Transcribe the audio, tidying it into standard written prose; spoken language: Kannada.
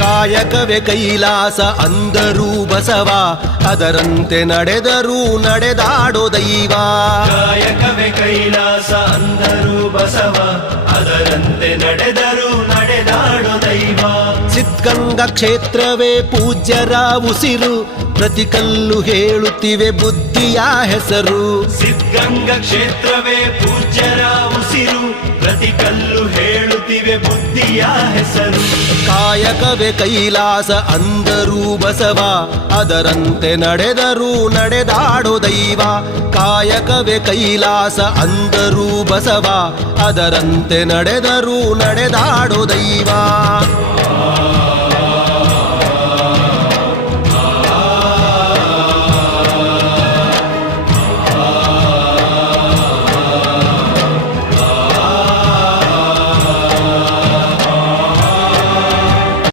ಕಾಯಕವೇ ಕೈಲಾಸ ಅಂದರೂ ಬಸವ, ಅದರಂತೆ ನಡೆದರೂ ನಡೆದಾಡೋ ದೈವ. ಕಾಯಕವೇ ಕೈಲಾಸ ಅಂದರೂ ಬಸವ, ಅದರಂತೆ ನಡೆದರೂ ನಡೆದಾಡೋ ದೈವ. ಸಿದ್ಧಗಂಗಾ ಕ್ಷೇತ್ರವೇ ಪೂಜ್ಯರ ಉಸಿರು, ಪ್ರತಿ ಕಲ್ಲು ಹೇಳುತ್ತಿವೆ ಬುದ್ಧಿಯ ಹೆಸರು. ಸಿದ್ಧಗಂಗಾ ಕ್ಷೇತ್ರವೇ ಪೂಜ್ಯರ ಉಸಿರು, ಪ್ರತಿ ಕಲ್ಲು ಹೇಳುತ್ತಿವೆ ಬುದ್ಧಿಯ ಹೆಸರು. ಕಾಯಕವೇ ಕೈಲಾಸ ಅಂದರೂ ಬಸವ, ಅದರಂತೆ ನಡೆದರೂ ನಡೆದಾಡೋ ದೈವ. ಕಾಯಕವೇ ಕೈಲಾಸ ಅಂದರೂ ಬಸವ, ಅದರಂತೆ ನಡೆದರೂ ನಡೆದಾಡೋ ದೈವ.